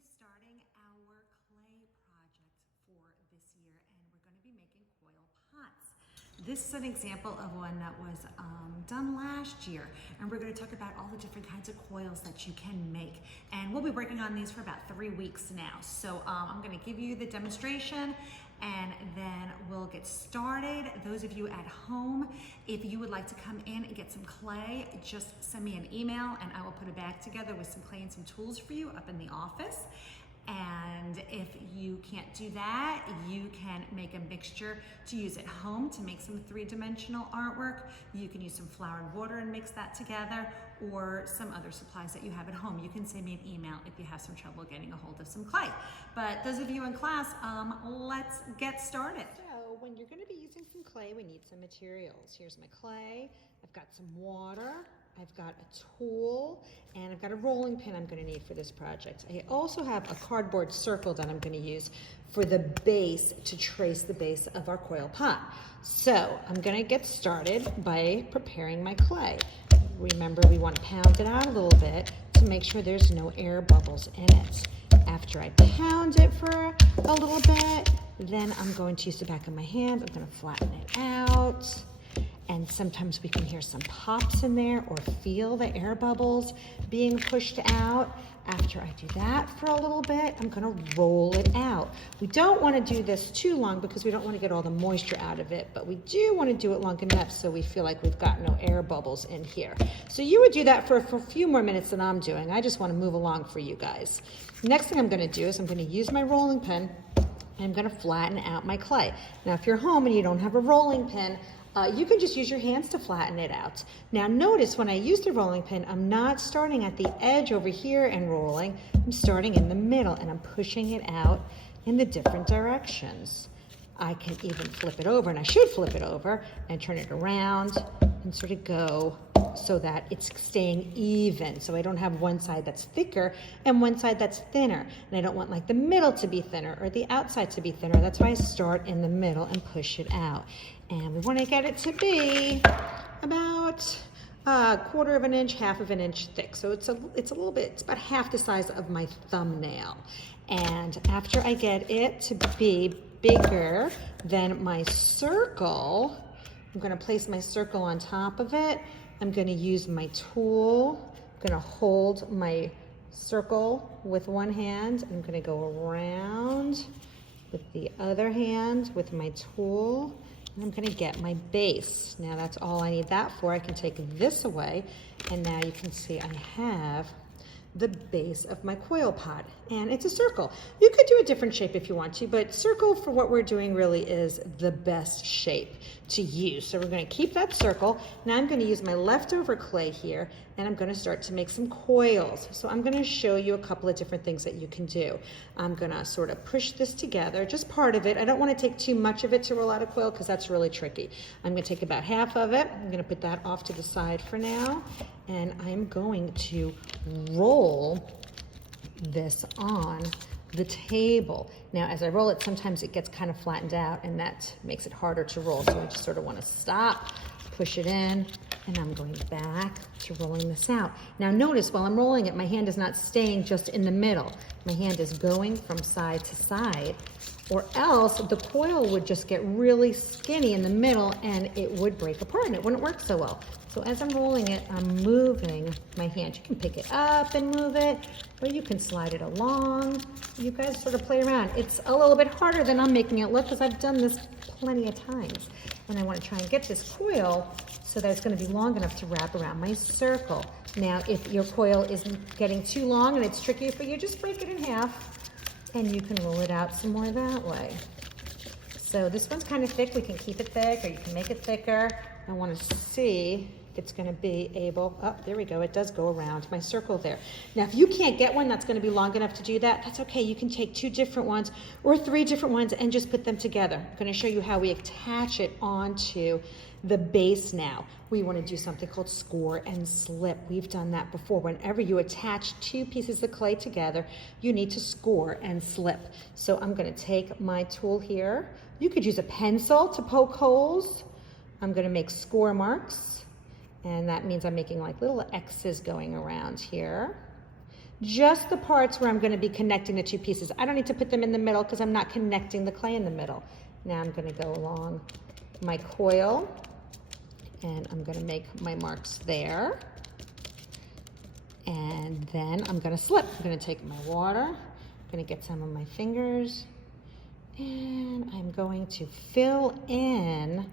be starting our clay project for this year, and we're going to be making coil pots. This is an example of one that was done last year, and we're going to talk about all the different kinds of coils that you can make. And we'll be working on these for about 3 weeks now. So I'm going to give you the demonstration, and then we'll get started. Those of you at home, if you would like to come in and get some clay, just send me an email and I will put a bag together with some clay and some tools for you up in the office. And if you can't do that, you can make a mixture to use at home to make some three-dimensional artwork. You can use some flour and water and mix that together, or some other supplies that you have at home. You can send me an email if you have some trouble getting a hold of some clay. But those of you in class, let's get started. So when you're going to be using some clay, we need some materials. Here's my clay. I've got some water. I've got a tool, and I've got a rolling pin I'm going to need for this project. I also have a cardboard circle that I'm going to use for the base, to trace the base of our coil pot. So I'm going to get started by preparing my clay. Remember, we want to pound it out a little bit to make sure there's no air bubbles in it. After I pound it for a little bit, then I'm going to use the back of my hand. I'm going to flatten it out. And sometimes we can hear some pops in there or feel the air bubbles being pushed out. After I do that for a little bit, I'm gonna roll it out. We don't wanna do this too long because we don't wanna get all the moisture out of it, but we do wanna do it long enough so we feel like we've got no air bubbles in here. So you would do that for a few more minutes than I'm doing. I just wanna move along for you guys. Next thing I'm gonna do is I'm gonna use my rolling pin and I'm gonna flatten out my clay. Now, if you're home and you don't have a rolling pin, you can just use your hands to flatten it out. Now notice when I use the rolling pin, I'm not starting at the edge over here and rolling. I'm starting in the middle and I'm pushing it out in the different directions. I can even flip it over, and I should flip it over and turn it around and sort of go so that it's staying even. So I don't have one side that's thicker and one side that's thinner. And I don't want like the middle to be thinner or the outside to be thinner. That's why I start in the middle and push it out. And we want to get it to be about a quarter of an inch, half of an inch thick. So it's about half the size of my thumbnail. And after I get it to be bigger than my circle, I'm going to place my circle on top of it. I'm going to use my tool. I'm going to hold my circle with one hand. I'm going to go around with the other hand with my tool. And I'm going to get my base. Now that's all I need that for. I can take this away, and now you can see I have the base of my coil pot, and it's a circle. You could do a different shape if you want to, but circle for what we're doing really is the best shape to use. So we're going to keep that circle. Now I'm going to use my leftover clay here, and I'm going to start to make some coils. So I'm going to show you a couple of different things that you can do. I'm going to sort of push this together, just part of it. I don't want to take too much of it to roll out a coil because that's really tricky. I'm going to take about half of it. I'm going to put that off to the side for now, and I'm going to roll this on the table. Now, as I roll it, sometimes it gets kind of flattened out, and that makes it harder to roll. So I just sort of want to stop, push it in, and I'm going back to rolling this out. Now notice while I'm rolling it, my hand is not staying just in the middle. My hand is going from side to side, or else the coil would just get really skinny in the middle and it would break apart and it wouldn't work so well. So as I'm rolling it, I'm moving my hand. You can pick it up and move it, or you can slide it along. You guys sort of play around. It's a little bit harder than I'm making it look because I've done this plenty of times. And I want to try and get this coil so that it's going to be long enough to wrap around my circle. Now, if your coil is getting too long and it's tricky for you, just break it in half and you can roll it out some more that way. So this one's kind of thick. We can keep it thick, or you can make it thicker. I want to see if it's going to be able, oh, there we go. It does go around my circle there. Now, if you can't get one that's going to be long enough to do that, that's okay. You can take 2 different ones or 3 different ones and just put them together. I'm going to show you how we attach it onto the base now. We want to do something called score and slip. We've done that before. Whenever you attach 2 pieces of clay together, you need to score and slip. So I'm going to take my tool here. You could use a pencil to poke holes. I'm going to make score marks, and that means I'm making like little X's going around here. just the parts where I'm going to be connecting the two pieces. I don't need to put them in the middle because I'm not connecting the clay in the middle. Now I'm going to go along my coil and I'm going to make my marks there. And then I'm going to slip. I'm going to take my water, I'm going to get some of my fingers, and I'm going to fill in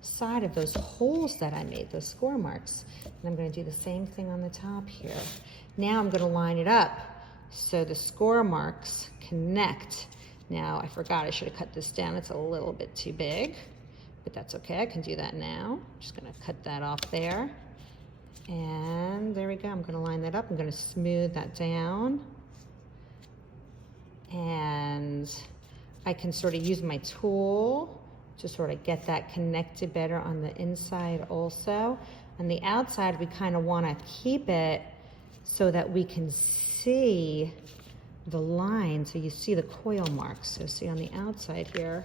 side of those holes that I made, those score marks. And I'm going to do the same thing on the top here. Now I'm going to line it up so the score marks connect. Now I forgot I should have cut this down. It's a little bit too big, but that's okay. I can do that now. I'm just going to cut that off there. And there we go. I'm going to line that up. I'm going to smooth that down. And I can sort of use my tool to sort of get that connected better on the inside also. On the outside, we kind of want to keep it so that we can see the line. So you see the coil marks. So see on the outside here,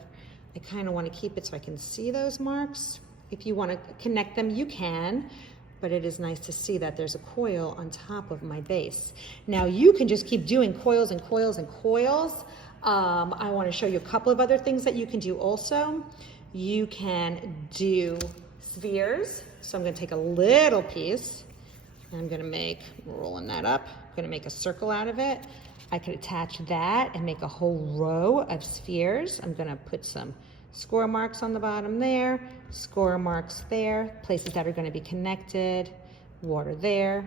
I kind of want to keep it so I can see those marks. If you want to connect them, you can. But it is nice to see that there's a coil on top of my base. Now you can just keep doing coils and coils and coils. I want to show you a couple of other things that you can do also. You can do spheres. So I'm going to take a little piece and I'm going to make, rolling that up, I'm going to make a circle out of it. I could attach that and make a whole row of spheres. I'm going to put some score marks on the bottom there, score marks there, places that are going to be connected, water there,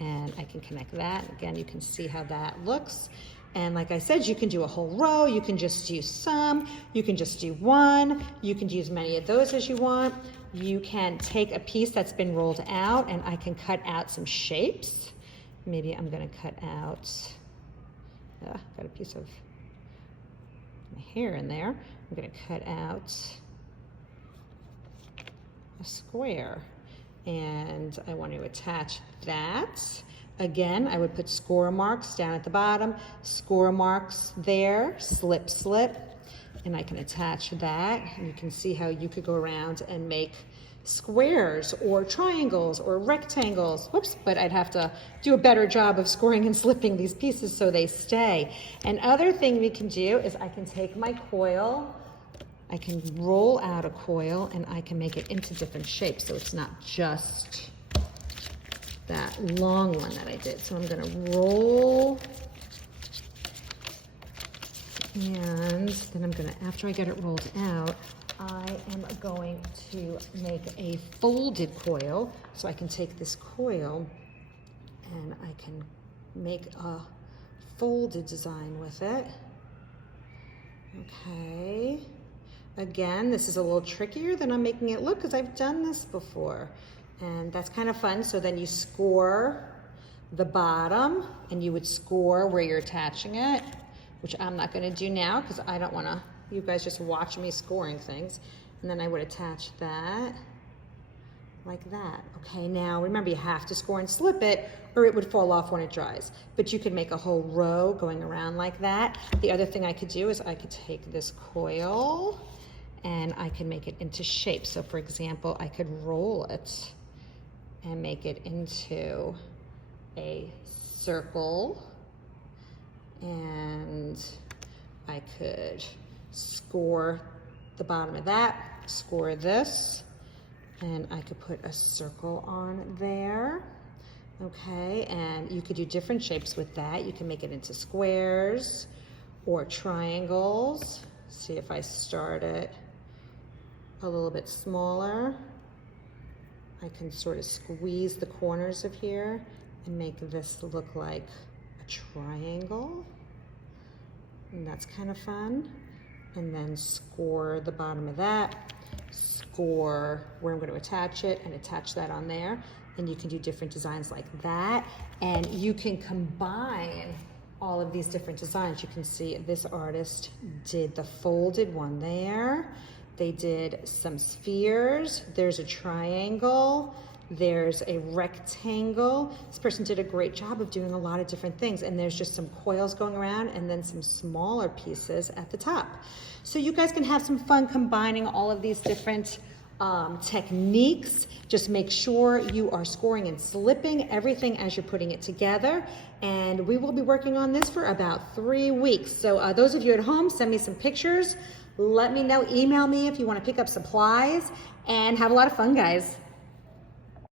and I can connect that. Again, you can see how that looks. And like I said, you can do a whole row, you can just do some, you can just do one, you can do as many of those as you want. You can take a piece that's been rolled out and I can cut out some shapes. Maybe I'm going to cut out, got a piece of my hair in there. I'm going to cut out a square and I want to attach that. Again, I would put score marks down at the bottom, score marks there, slip, slip, and I can attach that. And you can see how you could go around and make squares or triangles or rectangles. Whoops, but I'd have to do a better job of scoring and slipping these pieces so they stay. Another thing we can do is I can take my coil, I can roll out a coil and I can make it into different shapes so it's not just that long one that I did. So I'm going to roll and then I'm going to, after I get it rolled out, I am going to make a folded coil. So I can take this coil and I can make a folded design with it. Okay. Again, this is a little trickier than I'm making it look because I've done this before. And that's kind of fun. So then you score the bottom and you would score where you're attaching it, which I'm not going to do now because I don't want to, you guys just watch me scoring things. And then I would attach that like that. Okay, now remember you have to score and slip it or it would fall off when it dries. But you could make a whole row going around like that. The other thing I could do is I could take this coil and I can make it into shapes. So for example, I could roll it and make it into a circle. And I could score the bottom of that, score this, and I could put a circle on there. Okay, and you could do different shapes with that. You can make it into squares or triangles. See if I start it a little bit smaller. I can sort of squeeze the corners of here and make this look like a triangle. And that's kind of fun. And then score the bottom of that, score where I'm going to attach it and attach that on there. And you can do different designs like that. And you can combine all of these different designs. You can see this artist did the folded one there. They did some spheres. There's a triangle. There's a rectangle. This person did a great job of doing a lot of different things. And there's just some coils going around and then some smaller pieces at the top. So you guys can have some fun combining all of these different techniques. Just make sure you are scoring and slipping everything as you're putting it together. And we will be working on this for about 3 weeks. So those of you at home, send me some pictures. Let me know, email me if you want to pick up supplies, and have a lot of fun, guys.